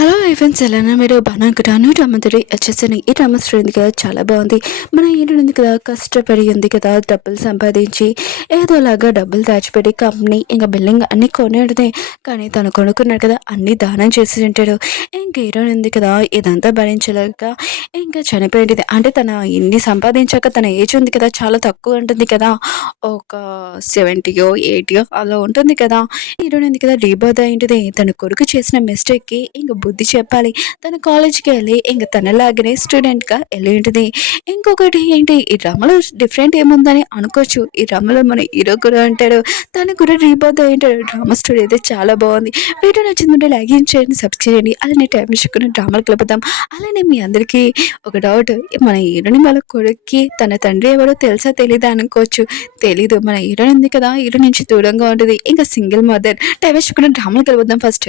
Hello friends, ఎలానా మీరు బాగున్నాను. డ్రామాతోటి వచ్చేసాను. ఈ డ్రామా స్టోరీ ఉంది కదా, చాలా బాగుంది. మన ఏంటి ఉంది కదా, కష్టపడి ఉంది కదా, డబ్బులు సంపాదించి ఏదోలాగా డబ్బులు దాచిపెట్టి కంపెనీ ఇంకా బిల్డింగ్ అన్ని కొనేది. కానీ తను కొనుక్కున్నాడు కదా, అన్ని దానం చేసి ఉంటాడు. ఇంకా హీరోయిన్ ఉంది కదా, ఇదంతా భరించలేక ఇంకా చనిపోయింది. అంటే తన ఇన్ని సంపాదించాక తన ఏజ్ ఉంది కదా, చాలా తక్కువ ఉంటుంది కదా, ఒక 70 80 అలా ఉంటుంది కదా. హీరోయిన్ ఉంది కదా, రీబర్త్ అయింటిది. తన కొడుకు చేసిన మిస్టేక్కి ఇంక బుద్ధి చెప్పాలి. తన కాలేజ్‌కి వెళ్ళి ఇంక తనలాగానే స్టూడెంట్‌గా వెళ్ళేంటిది. ఇంకొకటి ఏంటి, ఈ డ్రామాలో డిఫరెంట్ ఏముందని అనుకోవచ్చు. ఈ డ్రామాలో మన హీరో కూడా అంటాడు. తను కూడా రీబర్త్ అయ్యుంటాడు. డ్రామా స్టోరీ అయితే చాలా బాగుంది. వీడియో నచ్చిందంటే లైక్ చేయండి, సబ్స్క్రైబ్ చేయండి. అలానే టైం వేసుకుని డ్రామాలు కలుపుదాం. అలానే మీ అందరికీ ఒక డౌట్, మన హీరోని వాళ్ళ కొడుక్కి తన తండ్రి ఎవరో తెలుసా తెలీదా అనుకోవచ్చు. తెలీదు. మన హీరోయిన్ ఉంది కదా, హీరో నుంచి దూరంగా ఉంటుంది. ఇంకా సింగిల్ మదర్. టైం వేసుకుని డ్రామాలు కలుపుదాం. ఫస్ట్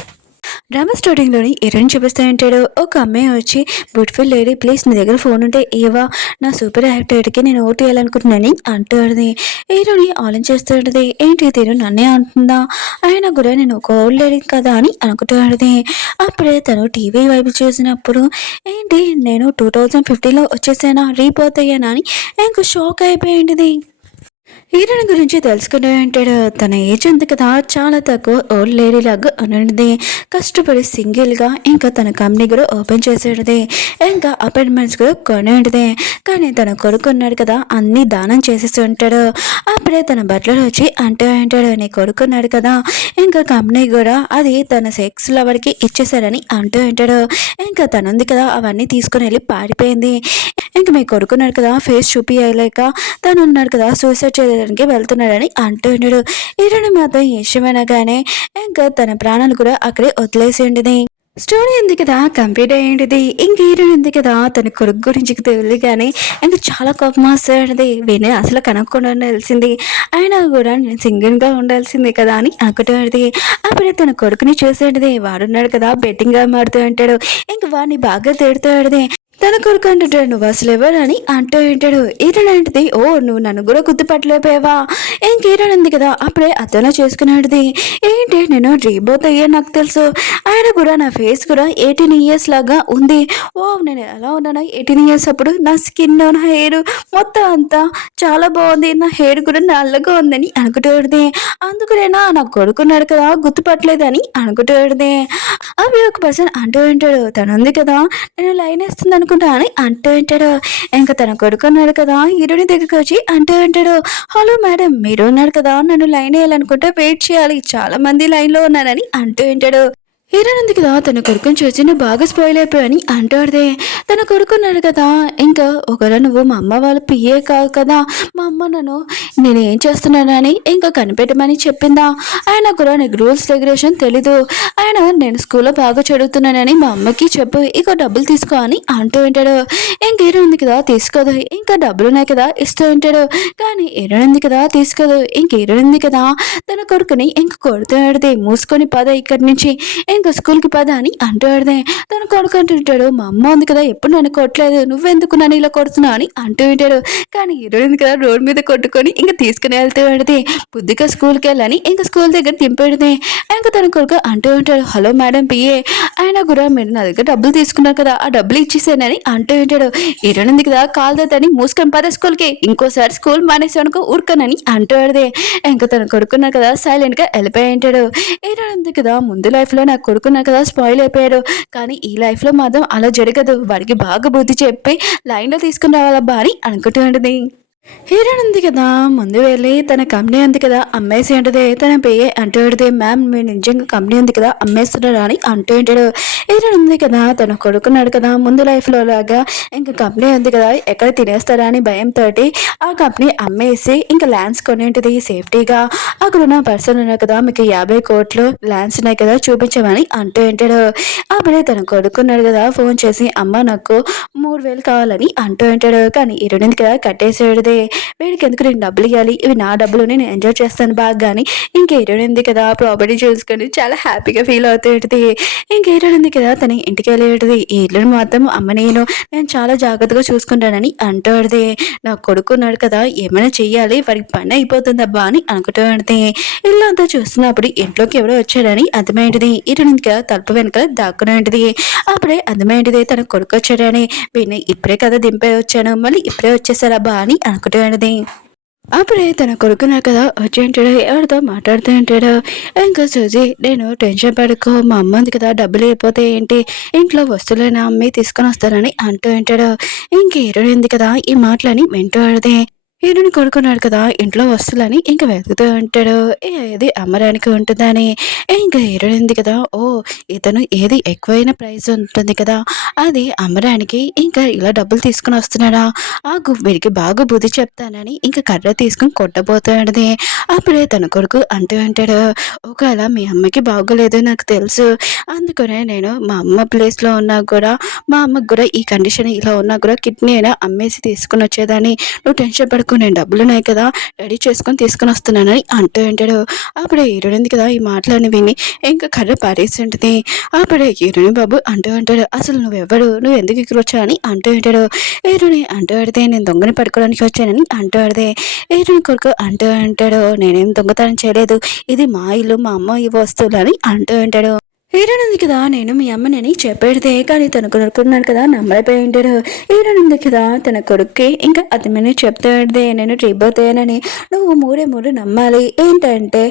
డ్రామా స్టార్టింగ్‌లోని హీరోయిన్ చూపిస్తా ఉంటాడు. ఒక అమ్మాయి వచ్చి, బ్యూటిఫుల్ లేడీ ప్లీజ్ నీ దగ్గర ఫోన్ ఉంటే ఇవ్వా, నా సూపర్ యాక్టర్‌కి నేను ఓటు వేయాలనుకుంటున్నానని అంటుంది. హీరోని ఆలోచిస్తూ ఉంటుంది. ఏంటి తిను నన్నే అంటుందా, అయినా కూడా నేను ఒక ఓల్డ్ లేడీ కదా అని అనుకుంటుంది. అప్పుడే తను టీవీ వైపు చూసినప్పుడు, ఏంటి నేను 2015లో వచ్చేసానా, రీబర్త్ అయ్యానా అని ఇంక షాక్ అయిపోయింది. హీరోయిన్ గురించి తెలుసుకునే అంటాడు. తన ఏజ్ ఉంది కదా, చాలా తక్కువ ఓల్డ్ లేడీ లాగా ఉన్నది. కష్టపడి సింగిల్గా ఇంకా తన కంపెనీ కూడా ఓపెన్ చేసేది. ఇంకా అపార్ట్మెంట్స్ కూడా కొనేది. కానీ తన కొడుకు ఉన్నాడు కదా, అన్నీ దానం చేసేసి ఉంటాడు. అప్పుడే తన బట్టలు వచ్చి అంటూ అంటాడు, నీ కొడుకున్నాడు కదా, ఇంకా కంపెనీ కూడా అది తన సెక్స్ లవర్కి ఇచ్చేసారని అంటూ ఉంటాడు. ఇంకా తనుంది కదా, అవన్నీ తీసుకుని వెళ్ళి పారిపోయింది. ఇంక మీ కొడుకున్నాడు కదా, ఫేస్ చూపియలేక తను ఉన్నాడు కదా, సూసైడ్ చేయడానికి వెళ్తున్నాడని అంటున్నాడు. హీరోని మాత్రం ఇష్టమైనగానే ఇంకా తన ప్రాణాలు కూడా అక్కడే వదిలేసి ఉండేది. స్టోరీ ఉంది కదా, కంప్లీట్ అయ్యేది. ఇంక హీరోయిన్ ఉంది కదా, తన కొడుకు గురించి తెలియగానే ఇంక చాలా కోపం వస్తుంది. వీడిని అసలు కనుక్కుండా ఉండాల్సింది, అయినా కూడా నేను సింగిల్గా ఉండాల్సిందే కదా అని అనుకుంటుంది. అప్పుడే తన కొడుకుని చూసేది. వాడున్నాడు కదా, బెట్టింగ్గా మాడుతూ ఉంటాడు. ఇంక వాడిని బాగా తిడుతూ తన కొడుకు అంటుంటాడు, నువ్వు అసలు ఎవరని అంటూ ఉంటాడు. హీరోయిన్ అంటది, ఓ నువ్వు నన్ను కూడా గుర్తుపట్టలేకపోయావా. ఇంక హీరోయిన్ ఉంది కదా, అప్పుడే అతను చేసుకున్నాడుది. ఏంటి నేను రీబోత్ అయ్యా నాకు తెలుసు, ఆయన కూడా నా ఫేస్ కూడా 18 ఇయర్స్ లాగా ఉంది. ఓ నేను ఎలా ఉన్నానా 18 ఇయర్స్ అప్పుడు, నా స్కిన్ నా హెయిర్ మొత్తం అంతా చాలా బాగుంది, నా హెయిర్ కూడా నల్లగా ఉందని అనుకుంటుంది. అందుకునేనా నా కొడుకున్నాడు కదా గుర్తుపట్టలేదని అనుకుంటుంది. అవి ఒక పర్సన్ అంటూ ఉంటాడు, తను ఉంది కదా నేను లైన్ వేస్తుంది అనుకుంటా అని అంటూ ఉంటాడు. ఇంకా తన కొడుకు ఉన్నాడు కదా, హీరోని దగ్గరికి వచ్చి అంటూ ఉంటాడు, హలో మేడం, మీరు ఉన్నారు కదా, నన్ను లైన్ వేయాలనుకుంటే వెయిట్ చేయాలి, చాలా మంది లైన్లో ఉన్నారని అంటూ ఉంటాడు. హీరోయిన్ ఉంది కదా, తన కొడుకుని చూసి నువ్వు బాగా స్పాయిల్ అయిపోయాని అంటాడుదే. తన కొడుకున్నాడు కదా, ఇంకా ఒకవేళ నువ్వు మా అమ్మ వాళ్ళ పిఏ కాదు కదా, మా అమ్మ నన్ను నేను ఏం చేస్తున్నానని ఇంకా కనిపెట్టమని చెప్పిందా, ఆయన కూడా నీకు రూల్స్ రెగ్యులేషన్ తెలీదు, ఆయన నేను స్కూల్లో బాగా చదువుతున్నానని మా అమ్మకి చెప్పు, ఇక డబ్బులు తీసుకో అని అంటూ ఉంటాడు. ఇంక హీరోయిన్ ఉంది కదా, తీసుకోదు. ఇంకా డబ్బులు ఉన్నాయి కదా ఇస్తూ ఉంటాడు. కానీ హీరోయిన్ ఉంది కదా, తీసుకోదు. ఇంక హీరోయిన్ ఉంది కదా, తన కొడుకుని ఇంక కొడుతున్నాడు. మూసుకొని పద ఇక్కడి నుంచి, ఇంకా స్కూల్కి పద అని అంటాడుదే. తన కొడుకు అంటుంటాడు, మా అమ్మ ఉంది కదా ఎప్పుడు నన్ను కొట్టలేదు, నువ్వెందుకు నన్ను ఇలా కొడుతున్నావు అని అంటూ ఉంటాడు. కానీ హీరోయిన్ కదా రోడ్ మీద కొట్టుకొని ఇంకా తీసుకుని వెళ్తూ పెడితే బుద్ధిగా స్కూల్కి వెళ్ళని ఇంకా స్కూల్ దగ్గర దింపెడితే ఇంకా తన కొడుకు అంటూ ఉంటాడు, హలో మేడం పిఏ, అయినా కూడా మీరు నా దగ్గర డబ్బులు తీసుకున్నారు కదా, ఆ డబ్బులు ఇచ్చేసానని అంటూ ఉంటాడు. హీరోయిన్ ఉంది కదా, కాలుదని మూసుకొని పద స్కూల్కి, ఇంకోసారి స్కూల్ మానేసానుకో ఊరుకోనని అంటాడుదే. ఇంకా తన కొడుకున్నారు కదా సైలెంట్గా వెళ్ళిపోయి ఉంటాడు. హీరోయిన్ ఉంది కదా, ముందు లైఫ్లో నా కొడుకున్నా కదా స్పాయిల్ అయిపోయాడు, కానీ ఈ లైఫ్లో మాత్రం అలా జరగదు, వాడికి బాగా బుద్ధి చెప్పి లైన్లో తీసుకుని రావాలబ్బా అని అనుకుంటూ ఉంటుంది. హీరోయిన్ ఉంది కదా, ముందు వెళ్ళి తన కంపెనీ ఉంది కదా అమ్మేసి అంటది. తన పేye అంటాడుదే, మ్యామ్ మీరు నిజంగా కంపెనీ ఉంది కదా అమ్మేస్తున్నారా అని అంటూ ఉంటాడు. హీరోయిన్ ఉంది కదా, తన కొడుకున్నాడు కదా, ముందు లైఫ్లో లాగా ఇంకా కంపెనీ ఉంది కదా ఎక్కడ తినేస్తారా అని భయంతో ఆ కంపెనీ అమ్మేసి ఇంకా ల్యాండ్స్ కొనేంటిది సేఫ్టీగా. అక్కడ ఉన్న పర్సన్ ఉన్నారు కదా, మీకు 50 కోట్లు ల్యాండ్స్ ఉన్నాయి కదా చూపించమని అంటూ ఉంటాడు. అప్పుడే తన కొడుకున్నాడు కదా, ఫోన్ చేసి అమ్మ నాకు 3000 కావాలని అంటూ ఉంటాడు. కానీ హీరోయిన్ ఉంది కదా కట్టేసాడు. అంటూడిదే వీడికి ఎందుకు నేను డబ్బులు ఇవ్వాలి, ఇవి నా డబ్బులు, నేను ఎంజాయ్ చేస్తాను బాగా కానీ ఇంక హీరోయిన్ ఉంది కదా ప్రాపర్టీ చూసుకొని చాలా హ్యాపీగా ఫీల్ అవుతుంది. ఇంక హీరోయిన్ ఉంది కదా తన ఇంటికి వెళ్ళేది, ఈ ఇల్లుని మాత్రం అమ్మ నేను చాలా జాగ్రత్తగా చూసుకుంటానని అంటూడిదే. నా కొడుకున్నాడు కదా ఏమైనా చెయ్యాలి వాడికి పని అయిపోతుందబ్బా అని అనుకుంటూ ఉంటుంది. ఇల్లు అంతా చూస్తున్నప్పుడు ఇంట్లోకి ఎవరో వచ్చాడని అర్థమైంటిది. హీరోయిన్ కదా తలుపు వెనుక దాక్కుని ఉంటుంది. అప్పుడే అర్థమైంటిది తన కొడుకు వచ్చాడని. వీడిని ఇప్పుడే కదా దింపే వచ్చాను, మళ్ళీ ఇప్పుడే వచ్చేసారబ్బా అని అనుకుంటూ ఉంటుంది. అప్పుడే తన కొడుకున్నా కదా వచ్చి ఉంటాడు, ఎవరితో మాట్లాడుతూ ఉంటాడు. ఇంకా సూజీ నేను టెన్షన్ పడుకో, మా అమ్మ ఉంది కదా డబ్బులు అయిపోతే ఏంటి, ఇంట్లో వస్తువులైనా అమ్మి తీసుకొని వస్తానని అంటూ ఉంటాడు. ఇంక హీరోయిన్ ఉంది కదా ఈ మాటలని వింటూ ఆడితే హీరోని కొడుకున్నాడు కదా ఇంట్లో వస్తువులని ఇంకా వెతుకుతూ ఉంటాడు, ఏది అమ్మడానికి ఉంటుందని. ఇంకా హీరోయిన్ ఉంది కదా ఓ ఇతను ఏది ఎక్కువైన ప్రైస్ ఉంటుంది కదా అది అమ్మడానికి ఇంకా ఇలా డబ్బులు తీసుకుని వస్తున్నాడా, ఆ వీడికి బాగా బుద్ధి చెప్తానని ఇంకా కర్ర తీసుకుని కొట్టబోతాడది. అప్పుడే తన కొడుకు అంటూ అంటాడు, ఒకవేళ మీ అమ్మకి బాగోలేదు నాకు తెలుసు, అందుకనే నేను మా అమ్మ ప్లేస్లో ఉన్నా కూడా, మా అమ్మకు కూడా ఈ కండిషన్ ఇలా ఉన్నా కూడా కిడ్నీ అయినా అమ్మేసి తీసుకుని వచ్చేదాన్ని, నువ్వు టెన్షన్ పడుకో, నేను డబ్బులున్నాయి కదా రెడీ చేసుకొని తీసుకుని వస్తున్నానని అంటూ ఉంటాడు. అప్పుడే హీరోయిన్ కదా ఈ మాటలని విని ఇంకా కర్ర పారేసి ఉంటుంది. అప్పుడే హీరోయిన్ బాబు అంటూ అంటాడు, అసలు నువ్వెవరు, నువ్వు ఎందుకు ఇక్కడ వచ్చా అని అంటూ ఉంటాడు. హీరోని అంటూ ఆడితే నేను దొంగని పడుకోవడానికి వచ్చానని అంటూ ఆడితే హీరోయిన్ కొడుకు అంటూ అంటాడు, నేనేం దొంగతనం చేయలేదు, ఇది మా ఇల్లు, మా అమ్మ ఈ వస్తువులు అని అంటూ ఉంటాడు. హీరోయిన్ ఉంది కదా నేను మీ అమ్మని చెప్పేడితే కానీ తన కొడుకున్నాడు కదా నమ్మలేపోయి ఉంటాడు. హీరోయిన్ ఉంది కదా తన కొడుక్కి ఇంకా అతమని చెప్తాడే, నేను రేపోతానని నువ్వు మూడు నమ్మాలి. ఏంటంటే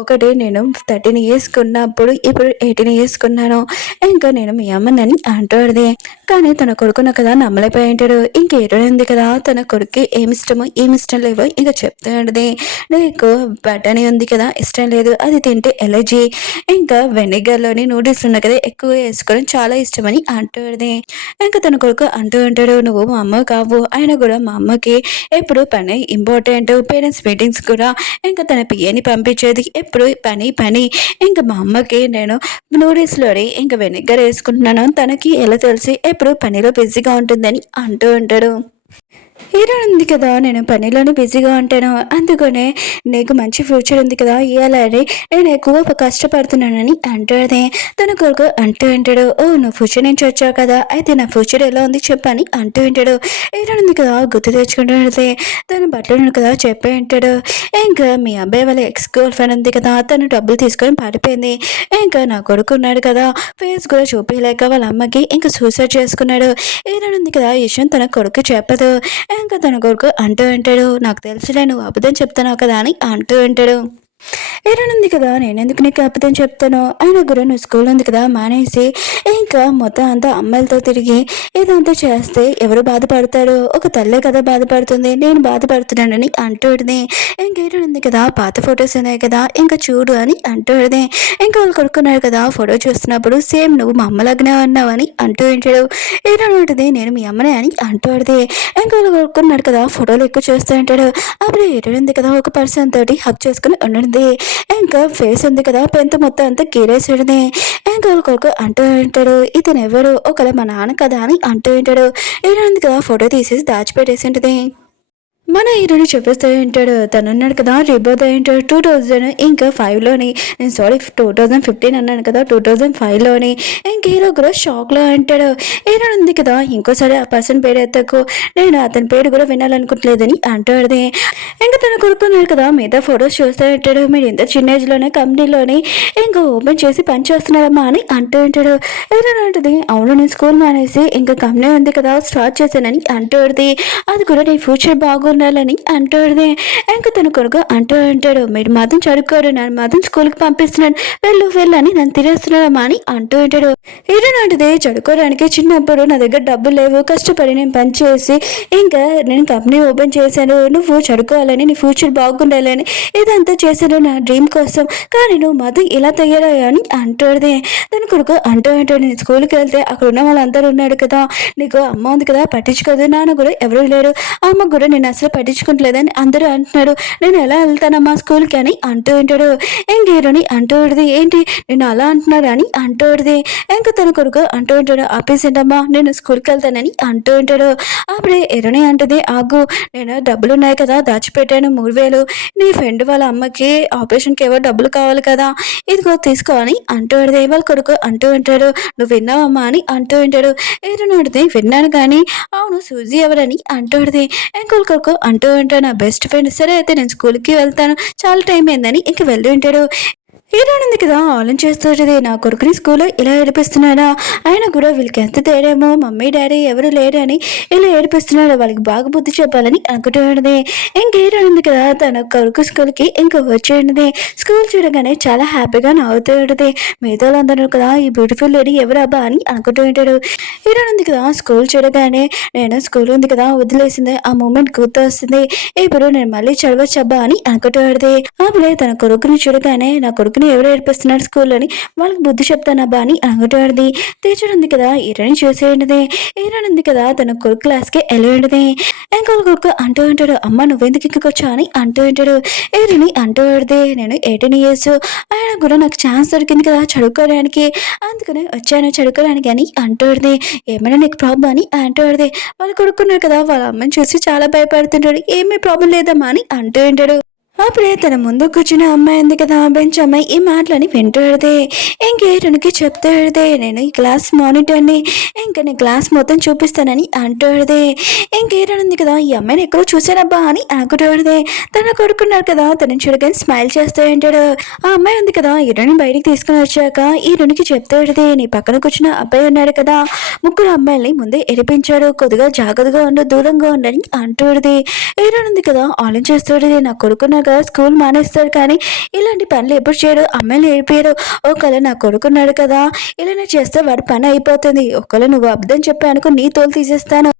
ఒకటి నేను 13 years కొన్నప్పుడు ఇప్పుడు 18 years కొన్నాను, ఇంకా నేను మీ అమ్మని అంటాడుదే. కానీ తన కొడుకున్న కదా నమ్మలేపోయి ఉంటాడు. ఇంక హీరోయిన్ ఉంది కదా తన కొడుక్కి ఏమి ఇష్టమో ఏమి ఇష్టం లేవో ఇంకా చెప్తాడుదే. నీకు బఠానీ ఉంది కదా ఇష్టం లేదు, అది తింటే ఎలర్జీ, ఇంకా వెనిగర్లోని నూడిల్స్ ఉన్నాయి కదా ఎక్కువ వేసుకోవడం చాలా ఇష్టమని అంటాడుది. ఇంకా తన కొడుకు అంటూ ఉంటాడు, నువ్వు మా అమ్మ కావు, ఆయన కూడా మా అమ్మకి ఎప్పుడు పని ఇంపార్టెంట్, పేరెంట్స్ మీటింగ్స్ కూడా ఇంకా తన పిఏని పంపించేది ఎప్పుడు పని. ఇంకా మా అమ్మకి నేను నూడిల్స్లోని ఇంకా వెనిగర్ వేసుకుంటున్నాను, తనకి ఎలా తెలిసి ఎప్పుడు పనిలో బిజీగా ఉంటుందని అంటూ ఉంటాడు. హీరోయిన్ ఉంది కదా నేను పనిలోనే బిజీగా ఉంటాను, అందుకనే నీకు మంచి ఫ్యూచర్ ఉంది కదా ఇవ్వాలని నేను ఎక్కువ కష్టపడుతున్నానని అంటాడే. తన కొడుకు అంటూ ఉంటాడు, ఓ నువ్వు ఫ్యూచర్ నుంచి వచ్చావు కదా అయితే నా ఫ్యూచర్ ఎలా ఉంది చెప్పని అంటూ ఉంటాడు. హీరోయిన్ ఉంది కదా గుర్తు తెచ్చుకుంటే తన బట్టలు కదా చెప్పే ఉంటాడు. ఇంకా మీ అబ్బాయి వాళ్ళ ఎక్స్ గర్ల్ ఫ్రెండ్ ఉంది కదా తను డబ్బులు తీసుకొని పడిపోయింది, ఇంకా నా కొడుకు ఉన్నాడు కదా ఫేస్ కూడా చూపించలేక వాళ్ళ అమ్మకి ఇంకా సూసైడ్ చేసుకున్నాడు. హీరోయిన్ ఉంది కదా ఈ విషయం తన కొడుకు చెప్పదు. ఇంకా తన కొడుకు అంటూ ఉంటాడు, నాకు తెలుసులే నువ్వు అబద్ధం చెప్తున్నావు కదా అని అంటూ ఉంటాడు. హీరోయిన్ ఉంది కదా నేనెందుకు నీకు అబద్ధం చెప్తాను, అయినా కూడా నువ్వు స్కూల్ ఉంది కదా మానేసి ఇంకా మొత్తం అంతా అమ్మాయిలతో తిరిగి ఇదంతా చేస్తే ఎవరు బాధపడతారు, ఒక తల్లే కదా బాధపడుతుంది, నేను బాధపడుతున్నానని అంటూడిది. ఇంక హీరోయిన్ ఉంది కదా పాత ఫొటోస్ ఉన్నాయి కదా ఇంకా చూడు అని అంటూడిది. ఇంకా వాళ్ళు కొడుకున్నారు కదా ఫోటో చూస్తున్నప్పుడు సేమ్ నువ్వు మా అమ్మలాగానే ఉన్నావు అని అంటూ ఉంటాడు. హీరోయిన్ ఉంటుంది, నేను మీ అమ్మనే అని అంటూడిది. ఇంకా వాళ్ళు కొడుకున్నాడు కదా ఫోటోలు ఎక్కువ చూస్తూ ఉంటాడు. అప్పుడు హీరోయిన్ ఉంది కదా ఒక పర్సన్ తోటి హక్ చేసుకుని ఉండడం, ఇంకా ఫేస్ ఉంది కదా పెంత మొత్తం అంతా కీరేసాడుది. ఇంకా వాళ్ళ కొడుకు అంటూ ఉంటాడు, ఇతను ఎవరు, ఒకవేళ మా నాన్న కదా అని అంటూ ఉంటాడు. హీరోయిన్ కదా ఫోటో తీసేసి దాచిపెట్టేసి ఉంటుంది. మన హీరోని చెప్పేస్తూ ఉంటాడు, తను ఉన్నాడు కదా రిబోత్ అయ్యింటాడు 2005లోని, నేను సారీ 2015 అన్నాను కదా 2005లోని. ఇంక హీరో కూడా షాక్లో అంటాడు. హీరో ఉంది కదా ఇంకోసారి ఆ పర్సన్ పేరు ఎత్తకు, నేను అతని పేరు కూడా వినాలనుకోవట్లేదని అంటాడుది. ఇంకా తన కొడుకున్నాడు కదా మిగతా ఫొటోస్ చూస్తూ ఉంటాడు, మీరు ఇంత చిన్న ఏజ్లోనే కంపెనీలోని ఇంకా ఓపెన్ చేసి పని చేస్తున్నారమ్మా అని అంటూ ఉంటాడు. హీరో అంటుంది, అవును నేను స్కూల్ మానేసి ఇంకా కంపెనీ ఉంది కదా స్టార్ట్ చేశానని అంటాడుది, అది కూడా నీ ఫ్యూచర్ బాగుండాలని అంటాడుది. ఇంకా తన కొడుకు అంటూ ఉంటాడు, మీరు మాత్రం చదువుకోరు, నన్ను మాత్రం స్కూల్కి పంపిస్తున్నాను, వెళ్ళని నన్ను తినేస్తున్నాడమ్మా అని అంటూ ఉంటాడు. హీరో నాటిది చదువుకోవడానికి చిన్నప్పుడు నా దగ్గర డబ్బులు లేవు, కష్టపడి నేను పని చేసి ఇంకా నేను కంపెనీ ఓపెన్ చేశాను, నువ్వు చదువుకోవాలని నీ ఫ్యూచర్ బాగుండాలని ఇదంతా చేశాను నా డ్రీమ్ కోసం, కానీ నువ్వు మాత్రం ఇలా తయారయ్యాని అంటాడుది. తన కొడుకు అంటూ ఉంటాడు, నేను స్కూల్కి వెళ్తే అక్కడ ఉన్న వాళ్ళందరూ ఉన్నాడు కదా, నీకు అమ్మ ఉంది కదా పట్టించుకోదు, నాన్న కూడా ఎవరు లేరు, అమ్మ కూడా నేను అసలు అసలు పట్టించుకుంటలేదని అందరూ అంటున్నారు. నేను ఎలా వెళ్తానమ్మా స్కూల్కి అని అంటూ ఉంటాడు. ఇంక హీరోని అంటూ ఉంటుంది, ఏంటి నేను అలా అంటున్నారు అని అంటూ ఉంటుంది. ఇంకా తన కొడుకు అంటూ ఉంటాడు, ఆపేసేంటమ్మా నేను స్కూల్కి వెళ్తానని అంటూ ఉంటాడు. అప్పుడే హీరోని అంటుంది, ఆగు నేను డబ్బులు ఉన్నాయి కదా దాచిపెట్టాను 3000, నీ ఫ్రెండ్ వాళ్ళ అమ్మకి ఆపరేషన్కి ఏవో డబ్బులు కావాలి కదా ఇదిగో తీసుకో అని అంటూ ఉంటుంది. వాళ్ళ కొడుకు అంటూ ఉంటాడు, నువ్వు విన్నావమ్మా అని అంటూ ఉంటాడు. హీరోని అడిగితే విన్నాను కానీ అవును సూజీ ఎవరని అంటూ ఉంటుంది. ఇంకొక కొడుకు అంటూ ఉంటాడు, నా బెస్ట్ ఫ్రెండ్. సరే అయితే నేను స్కూల్కి వెళ్తాను, చాలా టైం అయిందని ఇంక వెళ్ళి ఉంటాడు. హీరోయిన్ ఉంది కదా ఆలోచిస్తుంది, నా కొడుకుని స్కూల్లో ఇలా ఏడిపిస్తున్నాడా, ఆయన కూడా వీళ్ళకి ఎంత తేడేమో మమ్మీ డాడీ ఎవరు లేరని ఇలా ఏడిపిస్తున్నాడు, వాళ్ళకి బాగా బుద్ధి చెప్పాలని అనుకుంటున్నది. ఇంక హీరోయిన్ ఉంది కదా తన కొడుకు స్కూల్కి ఇంకా వచ్చేది. స్కూల్ చూడగానే చాలా హ్యాపీగా నవ్వుతూ ఉంటుంది. మిగతా వాళ్ళందరూ కదా ఈ బ్యూటిఫుల్ లేడీ ఎవరు అబ్బా అని అనుకుంటూ ఉంటాడు. హీరోయిన్ ఉంది కదా స్కూల్ చూడగానే నేను స్కూల్ ఉంది కదా వదిలేసింది ఆ మూమెంట్ గుర్తు వస్తుంది, ఇప్పుడు నేను మళ్ళీ చదవచ్చబ్బా అని అనుకుంటూ ఉంటుంది. అప్పుడే తన కొడుకుని చూడగానే నా కొడుకు ఎవరు ఏడిపిస్తున్నారు స్కూల్ అని వాళ్ళకి బుద్ధి చెప్తానబ్బా అని అనుకుంటాడు. టీచర్ ఉంది కదా హీరోని చూసేయండి. హీరోయిన్ ఉంది కదా తన కొడుకు క్లాస్కి వెళ్ళేది. ఇంకొక కొడుకు అంటూ ఉంటాడు, అమ్మ నువ్వెందుకు ఇక్కడికొచ్చా అని అంటూ ఉంటాడు. హీరోని అంటూ ఉంటుంది, నేను 18 years ఆయన కూడా నాకు ఛాన్స్ దొరికింది కదా చదువుకోవడానికి, అందుకని వచ్చాను చదువుకోవడానికి అని అంటూ ఉంటుంది. ఏమైనా నీకు ప్రాబ్లం అని అంటూ ఉంటుంది. వాళ్ళు కొడుకున్నారు కదా వాళ్ళ అమ్మని చూసి చాలా భయపడుతుంటాడు. ఏమీ ప్రాబ్లం లేదమ్మా అని అంటూ ఉంటాడు. అప్పుడే తన ముందు కూర్చున్న అమ్మాయి ఉంది కదా బెంచ్ అమ్మాయి ఈ మాటలని వింటూ పెడితే ఇంకేరునికి చెప్తూ పెడితే నేను ఈ క్లాస్ మానిటర్ని ఇంకా నేను క్లాస్ మొత్తం చూపిస్తానని అంటూ పెడితే ఇంకేరని ఉంది కదా ఈ అమ్మాయిని ఎక్కడో చూసానబ్బా అని అనుకుంటూ పెడితే తన కొడుకున్నారు కదా తనని చూడగానే స్మైల్ చేస్తూ ఉంటాడు. ఆ అమ్మాయి ఉంది కదా హీరోని బయటికి తీసుకుని వచ్చాక హీరోనికి చెప్తూ పెడితే నీ పక్కన కూర్చున్న అబ్బాయి ఉన్నాడు కదా ముగ్గురు అమ్మాయిల్ని ముందే ఎరిపించాడు, కొద్దిగా జాగ్రత్తగా ఉండు దూరంగా ఉండని అంటూ పెడితే హీరోని ఉంది కదా ఆలోచిస్తూ నా కొడుకున్నాక స్కూల్ మానేస్తాడు కానీ ఇలాంటి పనులు ఎప్పుడు చేయడు, అమ్మాయిలు ఏడిపోయారు, ఒకవేళ నా కొడుకున్నాడు కదా ఇలా చేస్తే వాడి పని అయిపోతుంది, ఒకవేళ నువ్వు అబద్ధం చెప్పానుకో నీ తోలు తీసేస్తాను,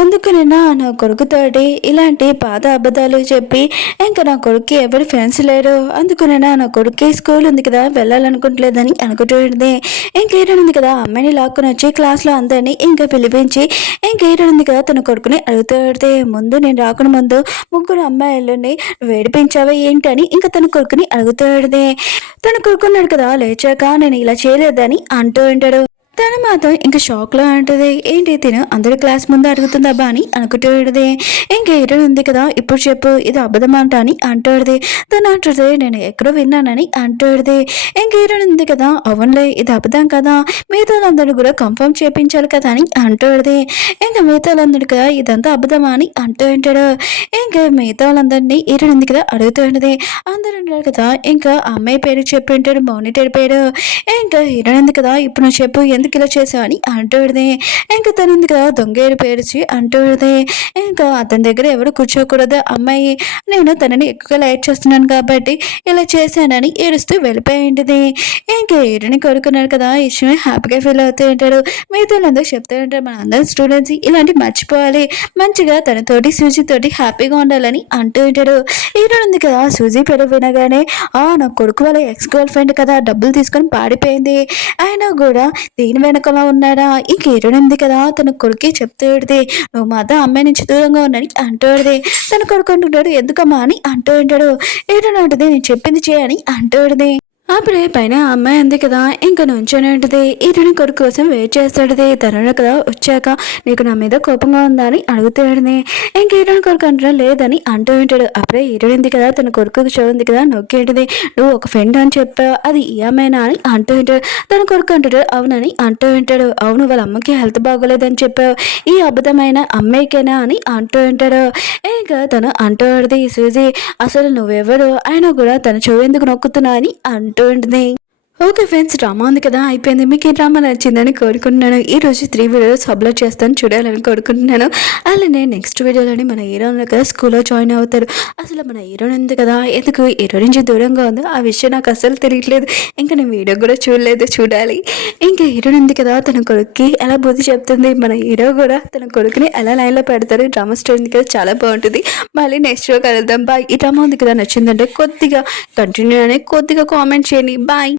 అందుకనేనా నా కొడుకుతోటి ఇలాంటి పాత అబద్ధాలు చెప్పి ఇంకా నా కొడుక్కి ఎవరు ఫ్రెండ్స్ లేరు, అందుకనేనా నా కొడుక్కి స్కూల్ ఉంది కదా వెళ్ళాలనుకుంటలేదని అనుకుంటుంది. ఇంకేరని ఉంది కదా అమ్మాయిని లాక్కుని వచ్చి క్లాస్లో అందరినీ ఇంకా పిలిపించి ఇంకేరని ఉంది కదా తన కొడుకుని అడుగుతూ ముందు నేను రాకుండా ముందు ముగ్గురు అమ్మాయిలని వేడిపించావా ఏంటి అని ఇంకా తన కొడుకుని అడుగుతూ తన కొడుకున్నాడు కదా లేచాక నేను ఇలా చేయలేదని అంటూ ఉంటాడు. తన మాత్రం ఇంకా షాక్లో అంటుంది, ఏంటి తిను అందరి క్లాస్ ముందు అడుగుతుందబ్బా అని అనుకుంటూ ఇంకా హీరోయిన్ ఉంది కదా ఇప్పుడు చెప్పు ఇది అబద్ధం అంట అని అంటుంది. తను అంటుంది నేను ఎక్కడో విన్నానని అంటుంది. ఇంక హీరోయిన్ ఉంది కదా అవునులే ఇది అబద్ధం కదా మిగతా వాళ్ళందరూ కూడా కన్ఫర్మ్ చేయించాలి కదా అని అంటుంది. ఇంకా మిగతా వాళ్ళందరూ కదా ఇదంతా అబద్ధమా అని అంటూ ఉంటాడు. ఇంకా మిగతా వాళ్ళందరినీ హీరోయిన్ ఉంది కదా అడుగుతూ ఉంటుంది. అందరూ ఉంటారు కదా ఇంకా అమ్మాయి పేరు చెప్పి ఉంటాడు మానిటర్ పేరు. ఇంకా హీరోయిన్ ఉంది కదా ఇప్పుడు నువ్వు చెప్పు ఎందుకు ఇలా చేసావు అని అంటుంది. ఇంకా తను ఉంది కదా దొంగేరు పేరుచి అంటుంది. ఇంకా అతని దగ్గర ఎవరు కూర్చోకూడదు అమ్మాయి, నేను తనని ఎక్కువగా లైట్ చేస్తున్నాను కాబట్టి ఇలా చేశానని ఏడుస్తూ వెళ్ళిపోయింది. ఇంకా హీరోని కోరుకున్నాడు కదా ఈ విషయం హ్యాపీగా ఫీల్ అవుతూ ఉంటాడు. మిగతా అందరూ చెప్తూ ఉంటారు మన అందరం స్టూడెంట్స్ ఇలాంటి మర్చిపోవాలి, మంచిగా తనతోటి సూజీ తోటి హ్యాపీగా ఉండాలని అంటూ ఉంటాడు. హీరో ఉంది కదా సూజీ పేరు వినగానే నా కొడుకు వాళ్ళ ఎక్స్ గర్ల్ ఫ్రెండ్ కదా డబ్బులు తీసుకొని పాడిపోయింది, అయినా కూడా దీని వెనకలా ఉన్నాడా ఇంక హీరోయిన్ ఉంది కదా తన కొడుకే చెప్తూ నువ్వు మాత్రం అమ్మాయి నుంచి దూరంగా ఉన్నాని అంటూ తన కొడుకు అంటుంటాడు ఎందుకమ్మా అని అంటూ ఉంటాడు. హీరోయిన్ అంటుంది నేను చెప్పింది చేయని అంటూ అప్పుడే పైన అమ్మాయి ఉంది కదా ఇంకా నుంచొని ఉంటుంది. హీరోని కొడుకు కోసం వెయిట్ చేస్తాడుది. తను కదా వచ్చాక నీకు నా మీద కోపంగా ఉందా అని అడుగుతాడుది. ఇంక హీరోని కొడుకు అంటున్నా లేదని అంటూ ఉంటాడు. అప్పుడే హీరోయిన్ ఉంది కదా తన కొడుకు షో ఉంది కదా నొక్కేటిది నువ్వు ఒక ఫ్రెండ్ అని చెప్పావు అది ఈ అమ్మాయినా అని అంటూ ఉంటాడు. తన కొడుకు అంటాడు అవునని అంటూ ఉంటాడు. అవును వాళ్ళ అమ్మకి హెల్త్ బాగోలేదని చెప్పావు, ఈ అబద్ధమైన అమ్మాయికేనా అని అంటూ ఉంటాడు. ఇంకా తను అంటూ ఉంటుంది సూజీ అసలు నువ్వెవరు అయినా కూడా తన చెవు ఎందుకు నొక్కుతున్నా అని ఉంటుంది. ఓకే ఫ్రెండ్స్ డ్రామా ఉంది కదా అయిపోయింది. మీకు ఈ డ్రామా నచ్చిందని కోరుకుంటున్నాను. ఈరోజు 3 వీడియోస్ అప్లోడ్ చేస్తాను చూడాలని కోరుకుంటున్నాను. అలానే నెక్స్ట్ వీడియోలోని మన హీరోయిన్ కదా స్కూల్లో జాయిన్ అవుతారు. అసలు మన హీరోయిన్ ఉంది కదా ఎందుకు హీరో నుంచి దూరంగా ఉందో ఆ విషయం నాకు అసలు తెలియట్లేదు. ఇంకా నేను వీడియో కూడా చూడలేదు, చూడాలి. ఇంకా హీరోయిన్ ఉంది కదా తన కొడుక్కి ఎలా బుద్ధి చెప్తుంది, మన హీరో కూడా తన కొడుకుని ఎలా లైన్లో పెడతారు. డ్రామా స్టోరీ ఉంది కదా చాలా బాగుంటుంది. మళ్ళీ నెక్స్ట్ వీడియో కలుద్దాం. బాయ్. ఈ డ్రామా ఉంది కదా నచ్చిందంటే కొద్దిగా కంటిన్యూ అనే కొద్దిగా కామెంట్ చేయండి. బాయ్.